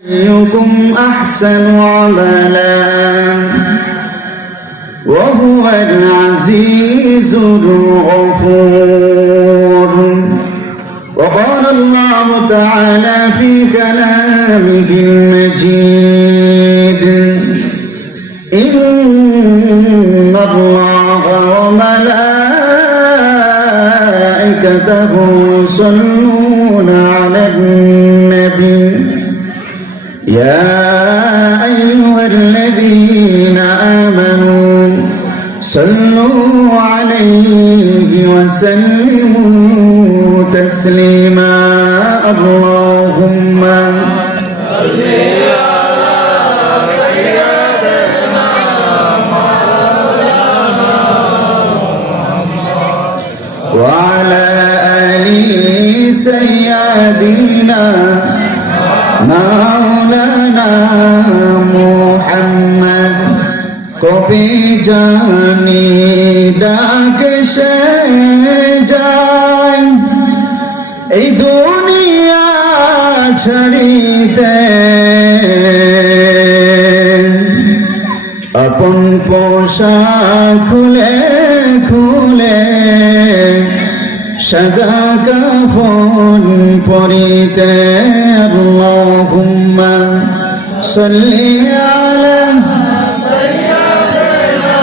أيكم أحسن عملا وهو العزيز الغفور. وقال الله تعالى في كلامه المجيد إن الله وملائكته يصلون على النبي يا أيها الذين آمنوا صلوا عليه وسلموا تسليما. اللهم صل على سيدنا مولانا وعلى آل سيدنا مولانا محمد কবি জানি ডাকে সে যায় এই দুনিয়া ছাড়িতে আপন পোশাক খুলে খুলে সাদা কাফন পরিতে আল্লাহুম্মা সাল্লি আলা সাইয়্যিদিনা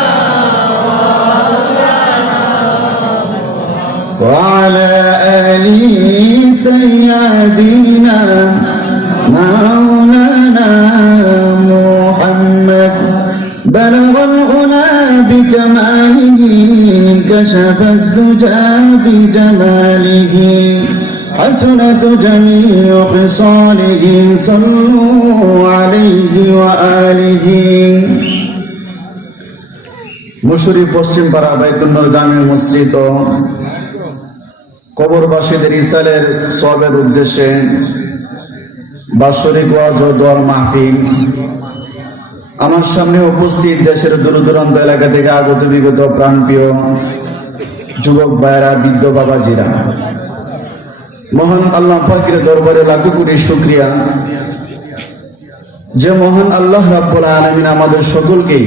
ওয়া আলা আলি সাইয়্যিদিনা মাওলানা মুহাম্মদ বালাগাল উলা বিকামালিহি كشف الدجى بجماله حسنت جميع خصاله صلوا عليه وآله. মুশরি পশ্চিম পাড়া বাইতুল্লাহ জামে মসজিদ ও কবরবাসীদের ইসালের সওয়াবের উদ্দেশ্যে বাৎসরিক ওয়াজ ও দোয়ার মাহফিল। আমার সামনে উপস্থিত দেশের দূর দূরান্ত এলাকা থেকে আগত বিগত প্রাণপ্রিয় যুবক ভাইয়েরা, বৃদ্ধ বাবাজিরা, মহান আল্লাহ পাকের দরবারে লাখো কোটি শুকরিয়া যে মহান আল্লাহ রাব্বুল আলামিন আমাদের সকলকেই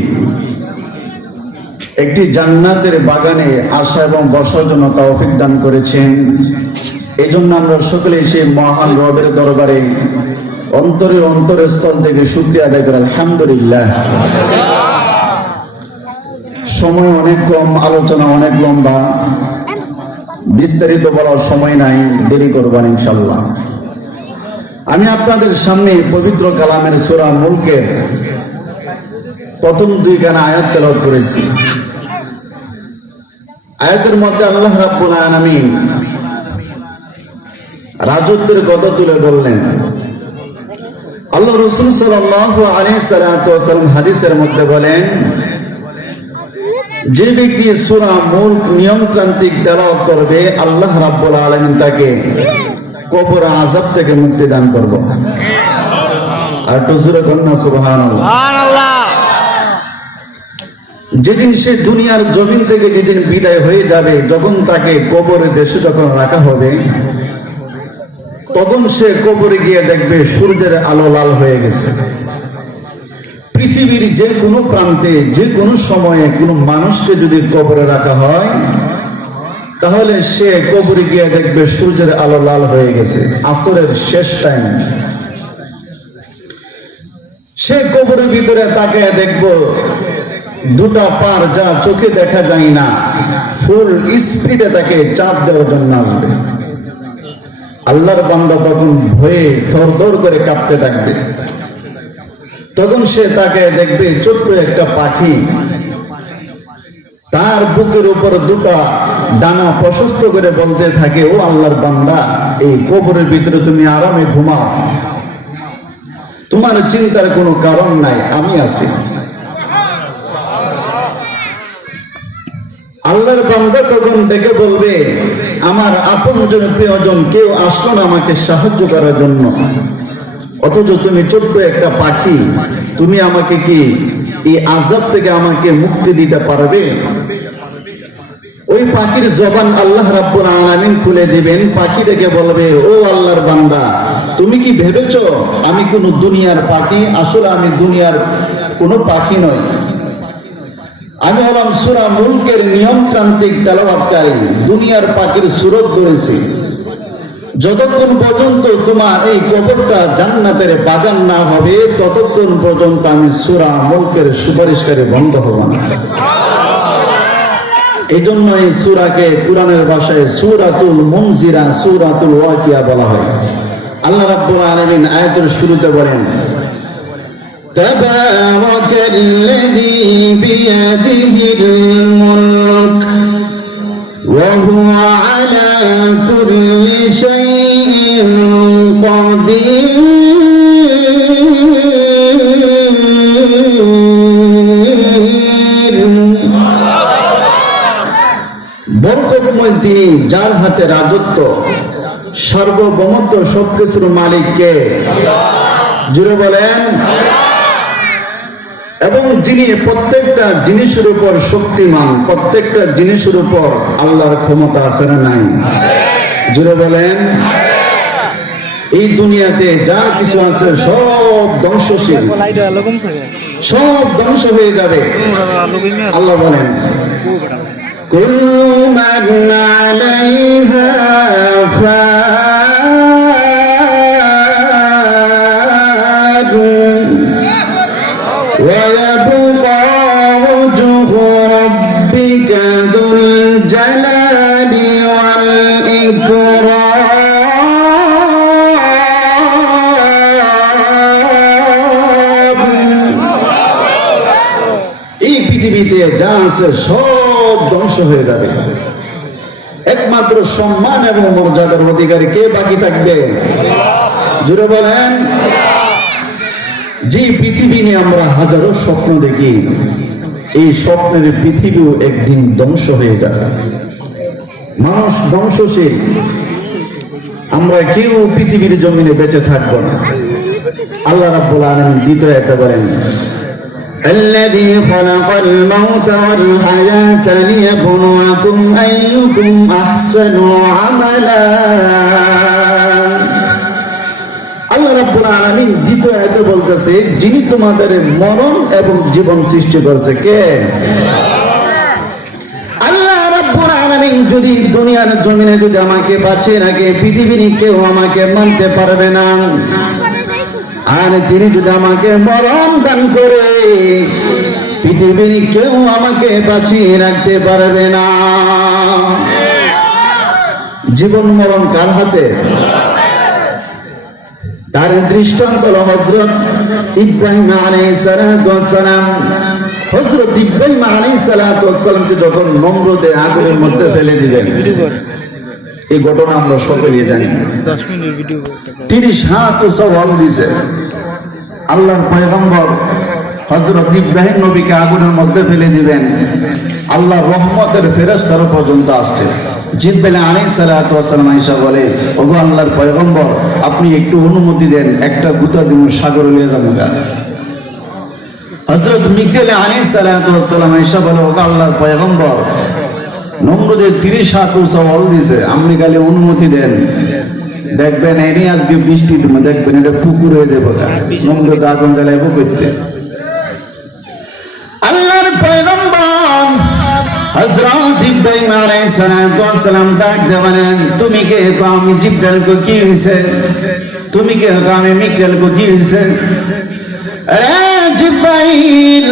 একটি জান্নাতের বাগানে আসা এবং বসার জন্য তৌফিক দান করেছেন। এই জন্য আমরা সকলেই সেই মহান রবের দরবারে অন্তরের অন্তরস্থল থেকে শুকরিয়া আদায় করি আলহামদুলিল্লাহ। সময় অনেক কম, আলোচনা অনেক লম্বা, বিস্তারিত বলার সময় নাই, দেরি করবেন ইনশাআল্লাহ। আমি আপনাদের সামনে পবিত্র কালামের সূরা মুলকের প্রথম দুইখানা আয়াত তেলাওয়াত করেছি। আয়াতের মধ্যে আল্লাহ রাব্বুল আলামিন রাজত্বের কথা তুলে বললেন। আল্লাহ রাসূল সাল্লাল্লাহু আলাইহি ওয়াসাল্লাম হাদিসের মধ্যে বলেন, যে ব্যক্তি সূরা মুলক নিয়মতান্ত্রিক তেলাওয়াত করবে আল্লাহ রাব্বুল আলামিন তাকে কবর আযাব থেকে মুক্তি দান করবে। আর একটু জোরে কন্যা সুবহানাল্লাহ। যেদিন সে দুনিয়ার জমিন থেকে যেদিন বিদায় হয়ে যাবে, যখন তাকে কবরের দেশে যখন রাখা হবে, তখন সে কবরে গিয়ে দেখবে সূর্যের আলো লাল হয়ে গেছে। পৃথিবীর যে কোনো প্রান্তে যে কোনো সময়ে কোনো মানুষকে যদি কবরে রাখা হয়, তাহলে সে কবরে গিয়ে দেখবে সূর্যের আলো লাল হয়ে গেছে। আসরের শেষ টাইম সে কবরের ভিতরে তাকে দেখবো দুটা পার যা চোখে দেখা যায় না, ফুল স্পিডে তাকে চাপ দেওয়ার জন্য আসবে। আল্লাহর বান্দা তখন ভয়ে থরথর করে কাঁপতে থাকবে। তখন সে তাকে দেখবে ছোট্ট একটা পাখি, তার বুকের উপর দুটা ডানা প্রশস্ত করে বলতে থাকে, ও আল্লাহর বান্দা, এই কবরের ভিতরে তুমি আরামে ঘুমাও, তোমার চিন্তার কোনো কারণ নাই, আমি আছি। আল্লাহর বান্দা তখন ডেকে বলবে, আমার আপনজন প্রিয়জন কেউ আসলো না আমাকে সাহায্য করার জন্য, অথচ তুমি ছোট্ট একটা পাখি, তুমি আমাকে কি এই আযাব থেকে আমাকে মুক্তি দিতে পারবে? ওই পাখির জবান আল্লাহ রাব্বুল আলামিন খুলে দিবেন। পাখিটাকে বলবে, ও আল্লাহর বান্দা, তুমি কি ভেবেছো আমি কোন দুনিয়ার পাখি? আসলে আমি দুনিয়ার কোনো পাখি নই। আমি হলাম সূরা মুলকের নিয়মতান্ত্রিক তেলাওয়াতকারী, দুনিয়ার পাখির সুরত ধরেছি। যতক্ষণ পর্যন্ত তোমার এই কবরটা জান্নাতের বাগান না হবে, ততক্ষণ পর্যন্ত আমি সূরা মুলকের সুপারিশকারী বন্ধ হব না। এই জন্য এই সূরাকে কোরআনের ভাষায় সূরাতুল মুনজিরা, সূরাতুল ওয়াকিয়া বলা হয়। আল্লাহ রাব্বুল আলামিন আয়াতের শুরুতে বলেন, তাবারাকাল্লাযী বিয়াদিহিল মুলক ওয়া হুয়া আলা কুল্লি শাইইন কাদির। বরকতময় তিনি, যার হাতে রাজত্ব, সার্বভৌমত্ব, সবকিছুর মালিক কে? জুড়ে বলেন। এবং যিনি প্রত্যেকটা জিনিসের উপর শক্তিমান, প্রত্যেকটা জিনিসের উপর আল্লাহর ক্ষমতা আছে না নাই? জুড়ে বলেন। এই দুনিয়াতে যা কিছু আছে সব ধ্বংসশীল, সব ধ্বংস হয়ে যাবে। আল্লাহ বলেন, কুল্লু মান আলাইহা ফান ওয়া ইয়াবকা ওয়াজহু রাব্বিকা যুল জালালি ওয়াল ইকরাম। এই পৃথিবীতে যা আছে সব ধ্বংস হয়ে যাবে, একমাত্র সম্মান এবং মর্যাদার অধিকারী কে বাকি থাকবে? জুড়ে বলেন। যে পৃথিবী নিয়ে আমরা হাজারো স্বপ্ন দেখি, এই স্বপ্নের পৃথিবীও একদিন ধ্বংস হয়ে যাবে। মানুষ ধ্বংসশীল, আমরা কেউ পৃথিবীর জমিনে বেঁচে থাকবো না। আল্লাহ রাব্বুল আলামিন দ্বিতীয় আয়াতে বলেন, الذي خلق الموت والحياة ليبلوكم أيكم أحسن عملا। আল্লাহ রাব্বুল আলামিন দ্বিতীয় আয়াতে বলতেছে, যিনি তোমাদের মরণ এবং জীবন সৃষ্টি করেছে কে? আল্লাহ রাব্বুল আলামিন যদি দুনিয়ার জমিনে যদি আমাকে বাঁচিয়ে রাখে, পৃথিবীর কেউ আমাকে মানতে পারবে না। আর তিনি যদি আমাকে মরণ দান করে, পৃথিবীর কেউ আমাকে বাঁচিয়ে রাখতে পারবে না। জীবন মরণ কার হাতে? তার দৃষ্টান্ত হলো হযরত ইব্রাহিম আলাইহিস সালাতু ওয়াস সালাম। হযরত ইব্রাহিম আলাইহিস সালাতু ওয়াস সালামকে যখন নমরুদের আগুনের মধ্যে ফেলে দিলেন, এই ঘটনা আমরা সকলেই জানি। 30 হাত উঁচা ওয়াল দিয়েছে। আল্লাহর পয়গম্বর হযরত ইব্রাহিম নবীকে আগুনের মধ্যে ফেলে দিবেন, আল্লাহ রহমতের ফেরেশতারা পর্যন্ত আসছে। জিবরাইল আলাইহিস সালাতু ওয়াস সালাম আয়েশা বলে, ওগো আল্লাহর পয়গম্বর, আপনি একটু অনুমতি দেন, একটা গুতা দিন সাগরে নিয়ে যাবো। হযরত মিকাইল আলাইহিস সালাতু ওয়াস সালাম আয়েশা বলে, ওগো আল্লাহর পয়গম্বর, নমরুদের 30 হাত উঁচা ওয়াল দিয়েছে, আপনি খালি অনুমতি দেন, দেখবেন এনে আজকে বৃষ্টি তুমি দেখবেন এটা পুকুর হয়ে যাবে। নমরুদ আগুন জ্বালাইবো করতে। আল্লাহর পয়গম্বর হযরত ইব্রাহিম আলাইহিস সালাতু ওয়াস সালাম ডাক দিয়ে বলেন, তুমি কে? তো আমি জিবরাইল। কো কি হইছে? তুমি কে? তো আমি মিকাইল। কো কি হইছে? আরে জিবরাইল,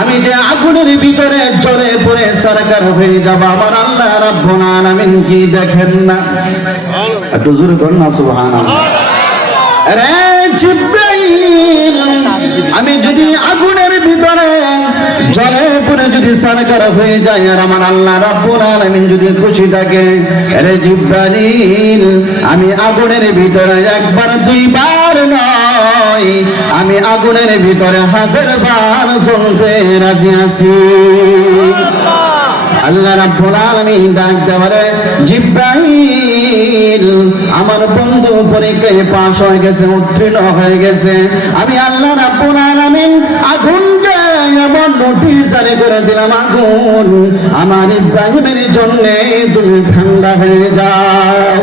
আমি যে আগুনের ভিতরে জ্বলে পড়ে সরকার হয়ে যাব, আমার আল্লাহ রাব্বুল আলামিন কি দেখেন না? একটু জোরে কর না সুবহানাল্লাহ। আরে জিবরাইল, আমি যদি আগুনের ভিতরে জ্বলে পড়ে যদি সরকার হয়ে যায়, আর আমার আল্লাহ রাব্বুল আলামিন যদি খুশি থাকে, আরে জিবরাইল, আমি আগুনের ভিতরে একবার দুইবার নয়, আমি আগুনের ভিতরে 1000 বার জ্বলতে রাজি আছি। আল্লাহ রাব্বুল আলামিন ডাক দেওয়ারে, জিবরাইল, আমার বন্ধু পরীক্ষায় পাস হয়ে গেছে, উত্তীর্ণ হয়ে গেছে। আমি আল্লাহ রাব্বুল আলামিন আগুনকে এমন নোটিশ জারি করে দিলাম, আগুন আমার ইব্রাহিমের জন্য তুমি ঠান্ডা হয়ে যাও।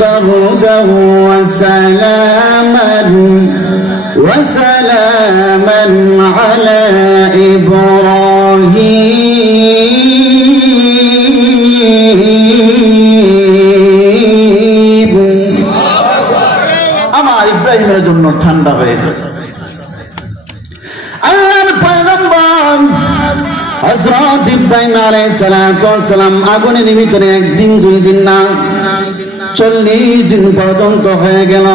بردا وسلاما على إبراهيم আমার ইব্রাহিমের জন্য ঠান্ডা হয়ে যাবে। আল্লাহর পয়গম্বর হযরত ইব্রাহিম আলাইহিস সালাম আগুনের ভিতরে একদিন দুই দিন না 40 দিন পর্যন্ত হয়ে গেল।